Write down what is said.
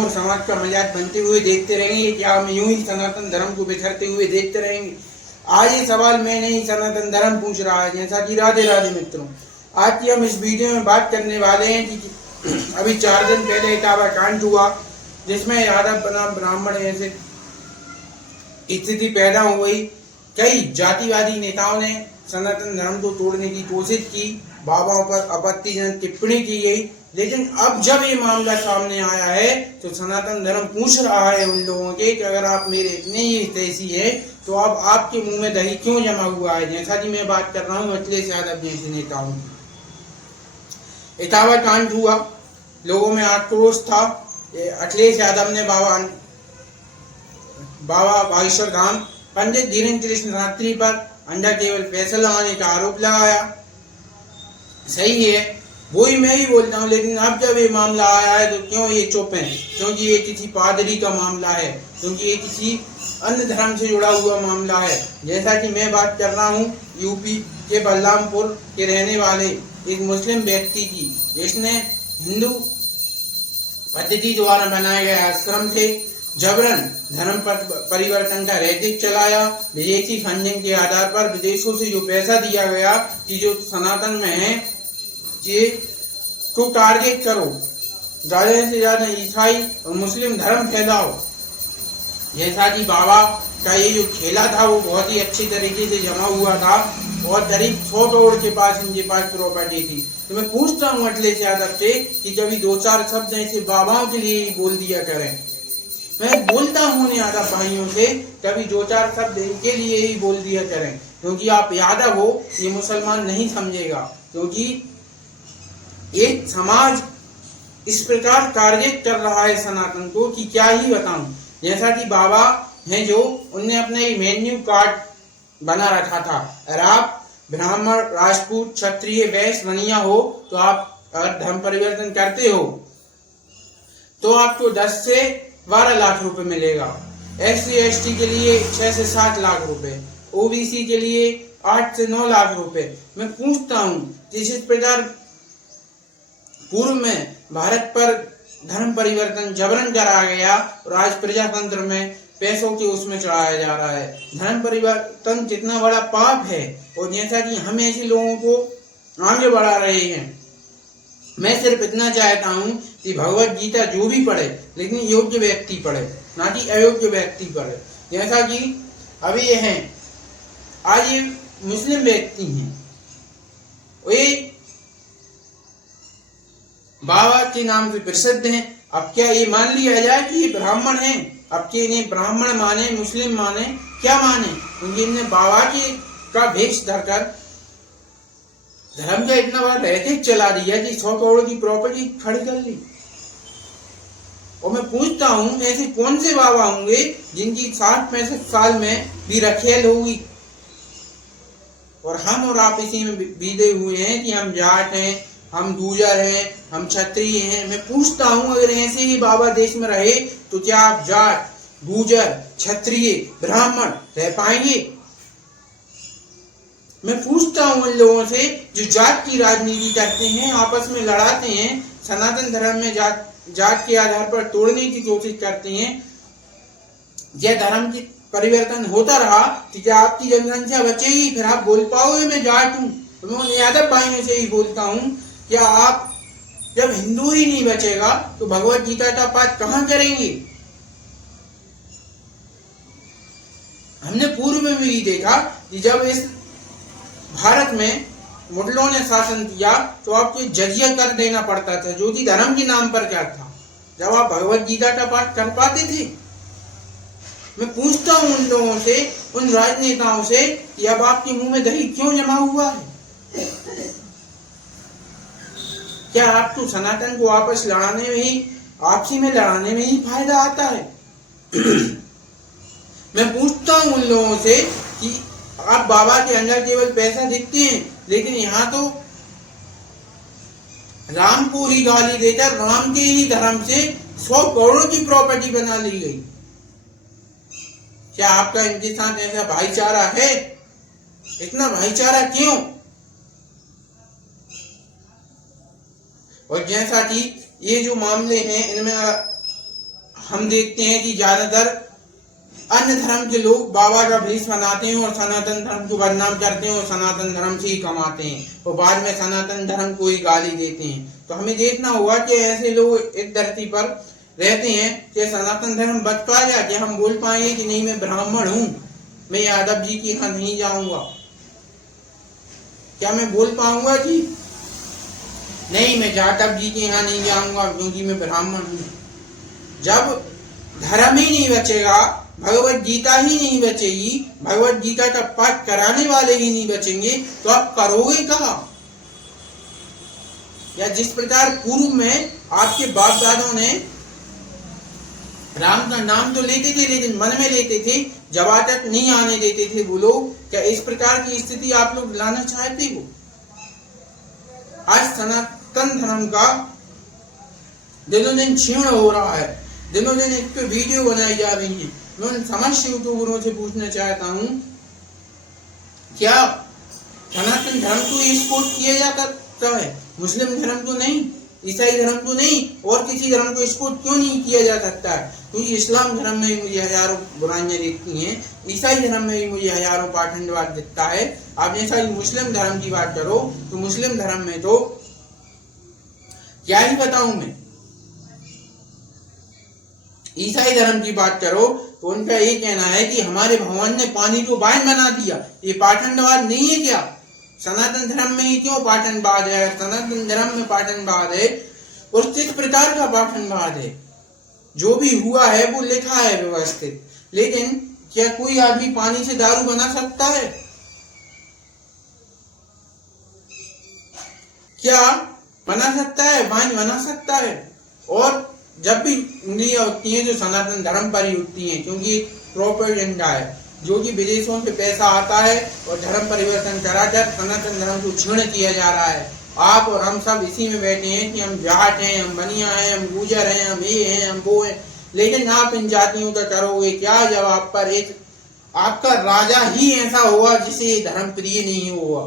धर्म और समाज का मजाक बनते हुए देखते रहेंगे, क्या हम यूं ही सनातन धर्म को बिखरते हुए देखते रहेंगे? आज ये सवाल मैं नहीं, सनातन धर्म पूछ रहा है। जैसा कि राधे राधे मित्रों, आज की हम इस वीडियो में बात करने वाले हैं कि अभी 4 दिन पहले इटावा कांड हुआ, जिसमें यादव बनाम ब्राह्मण ऐसे स्थिति पैदा हो गई। कई जातिवादी नेताओं ने सनातन धर्म को तोड़ने की कोशिश की, बाबाओं पर आपत्तिजनक टिप्पणी की गई, लेकिन अब जब ये मामला सामने आया है तो सनातन धर्म पूछ रहा है उन लोगों के कि अगर आप मेरे इतने ही हितैषी है तो अब आपके मुंह में दही क्यों जमा हुआ है? जैसा कि मैं बात कर रहा हूँ अखिलेश यादव जैसे नेताओं की। इटावा कांड हुआ, लोगों में आक्रोश था। अखिलेश यादव ने बाबा बागेश्वर धाम पंडित धीरेन्द्र कृष्ण शास्त्री पर अंडा टेबल पैसा लगाने का आरोप लगाया। सही है, वही मैं ही बोलता हूँ, लेकिन अब जब ये मामला आया है तो क्यों ये चुप है? क्योंकि ये किसी पादरी का मामला है, क्योंकि ये किसी अन्य धर्म से जुड़ा हुआ मामला है। जैसा कि मैं बात कर रहा हूँ यूपी के बलरामपुर के रहने वाले एक मुस्लिम व्यक्ति की, जिसने हिंदू पद्धति द्वारा बनाए गए आश्रम से जबरन धर्म परिवर्तन का रैकेट चलाया। विदेशी फंडिंग के आधार पर विदेशों से जो पैसा दिया गया कि जो सनातन में है ये तो टारगेट करो, ज्यादा से ज्यादा ईसाई और मुस्लिम धर्म फैलाओ। जैसा कि बाबा का ये जो खेला था वो बहुत ही अच्छी तरीके से जमा हुआ था और करीब 100 करोड़ के पास इनके पास प्रॉपर्टी थी। तो मैं पूछता हूँ अखिलेश यादव से कि कभी 2-4 शब्द ऐसे बाबाओं के लिए ही बोल दिया करें। मैं बोलता हूँ यादव भाइयों से, कभी 2-4 शब्द इनके लिए ही बोल दिया करें, क्योंकि आप यादव हो, ये मुसलमान नहीं समझेगा। क्योंकि एक समाज इस प्रकार टारगेट कर रहा है सनातन को कि क्या ही बताऊं। जैसा कि बाबा हैं जो, उनने अपने मेन्यू कार्ड बना रखा था, अगर आप ब्राह्मण, राजपूत, क्षत्रिय, वैश्य, वनिया हो तो आप अगर धर्म परिवर्तन करते हो तो आपको 10 से 12 लाख रुपए मिलेगा। SC/ST के लिए 6 से 7 लाख रुपए, OBC के लिए 8 से 9 लाख रुपए। मैं पूछता हूँ, जिस प्रकार पूर्व में भारत पर धर्म परिवर्तन जबरन करा गया और आज प्रजातंत्र में पैसों के उसमें चढ़ाया जा रहा है, धर्म परिवर्तन कितना बड़ा पाप है। और जैसा कि हम ऐसे लोगों को आगे बढ़ा रहे हैं, मैं सिर्फ इतना चाहता हूँ कि भगवत गीता जो भी पढ़े, लेकिन योग्य व्यक्ति पढ़े, ना कि अयोग्य व्यक्ति पढ़े। जैसा कि अभी ये हैं, आज ये मुस्लिम व्यक्ति हैं, वे बाबा के नाम से प्रसिद्ध हैं। अब क्या ये मान लिया जाए कि ये ब्राह्मण हैं? अब क्या इन्हें ब्राह्मण माने, मुस्लिम माने, क्या माने? क्योंकि इन्हें बाबा का भेष धरकर धर्म का इतना बड़ा रैकेट चला दिया कि 100 करोड़ की प्रॉपर्टी खड़ी कर ली। और मैं पूछता हूँ, ऐसे कौन से बाबा होंगे जिनकी 60-65 साल में भी रखेल होगी? और हम और आप इसी में बीते हुए हैं कि हम जाट हैं, हम गुर्जर हैं, हम क्षत्रिय हैं। मैं पूछता हूँ, अगर ऐसे ही बाबा देश में रहे तो क्या आप जाट, गुर्जर, क्षत्रिय, ब्राह्मण रह पाएंगे? मैं पूछता हूँ उन लोगों से जो जात की राजनीति करते हैं, आपस में लड़ाते हैं, सनातन धर्म में जात के आधार पर तोड़ने की कोशिश करते हैं। यह धर्म की परिवर्तन होता रहा तो क्या आपकी जनसंख्या बचेगी? फिर आप बोल पाओगे मैं जाट हूँ? तो मैं यादव भाइयों से ही बोलता हूँ, क्या आप जब हिंदू ही नहीं बचेगा तो भगवत गीता का पाठ कहाँ करेंगे? हमने पूर्व में भी देखा कि जब इस भारत में मुगलों ने शासन किया तो आपको जजिया कर देना पड़ता था, जो कि धर्म के नाम पर क्या था, जब आप भगवत गीता का पाठ कर पाते थे। मैं पूछता हूँ उन लोगों से, उन राजनेताओं से कि अब आपके मुंह में दही क्यों जमा हुआ है? क्या आपको सनातन को आपस लड़ाने में ही, आपसी में लड़ाने में ही फायदा आता है? मैं पूछता हूँ उन लोगों से कि आप बाबा के अंदर केवल पैसा देखते हैं, लेकिन यहाँ तो राम को ही गाली देकर राम के ही धर्म से 100 करोड़ की प्रॉपर्टी बना ली गई। क्या आपका इनके साथ ऐसा भाईचारा है? इतना भाईचारा क्यों? और जैसा कि ये जो मामले हैं, इनमें हम देखते हैं कि ज्यादातर अन्य धर्म के लोग बाबा का भेष बनाते हैं और सनातन धर्म को बदनाम करते हैं और सनातन धर्म से ही कमाते हैं और बाद में सनातन धर्म को ही गाली देते हैं। तो हमें देखना होगा कि ऐसे लोग इस धरती पर रहते हैं कि सनातन धर्म बच पाएगा, कि हम बोल पाएंगे कि नहीं मैं ब्राह्मण हूं, मैं यादव जी के यहाँ नहीं जाऊंगा? क्या मैं बोल पाऊंगा कि नहीं मैं जाटव जी के यहाँ नहीं जाऊंगा क्योंकि मैं ब्राह्मण हूं? जब धर्म ही नहीं बचेगा, भगवत गीता ही नहीं बचेगी, भगवत गीता का पाठ कराने वाले ही नहीं बचेंगे, तो आप करोगे कहाँ? या जिस प्रकार पूर्व में आपके बाप दादों ने राम का नाम तो लेते थे लेकिन मन में लेते थे, जब तक नहीं आने देते थे वो लोग, क्या इस प्रकार की स्थिति आप लोग लाना चाहते हो? आज सनातन धर्म का दिनों दिन क्षीण हो रहा है, दिनों दिन एक तो वीडियो बनाई जा रही है। मैं उन समस्त यूट्यूबरों से पूछना चाहता हूँ, क्या सनातन धर्म को स्पोर्ट किया जा सकता है? मुस्लिम धर्म को नहीं, ईसाई धर्म को नहीं, और किसी धर्म को स्पोर्ट क्यों नहीं किया जा सकता है? क्योंकि इस्लाम धर्म में भी मुझे हजारों बुराइयां दिखती हैं, ईसाई धर्म में भी मुझे हजारों पाखंडवाद दिखता है। आप जैसा मुस्लिम धर्म की बात करो तो मुस्लिम धर्म में तो क्या ही बताऊं मैं। ईसाई धर्म की बात करो तो उनका ये कहना है कि हमारे भगवान ने पानी को वाइन बना दिया। ये पाखंडवाद नहीं है क्या? सनातन धर्म में ही क्यों पाखंडवाद है? सनातन धर्म में पाखंडवाद है और किस प्रकार का पाखंडवाद है? जो भी हुआ है वो लिखा है व्यवस्थित, लेकिन क्या कोई आदमी पानी से दारू बना सकता है? क्या बना सकता है? वाइन बना सकता है? और जब भी उंगलियां उठती हैं जो सनातन धर्म पर ही उठती हैं, क्योंकि प्रोपेगेंडा है जो कि विदेशों से पैसा आता है और धर्म परिवर्तन कराकर सनातन धर्म को क्षीण किया जा रहा है। आप और हम सब इसी में बैठे हैं कि हम जाट हैं, हम बनिया हैं, हम गुजर हैं, हम ये हैं, हम वो हैं, लेकिन आप इन जातियों का करोगे क्या जब आप पर एक आपका राजा ही ऐसा होगा जिसे धर्म प्रिय नहीं होगा?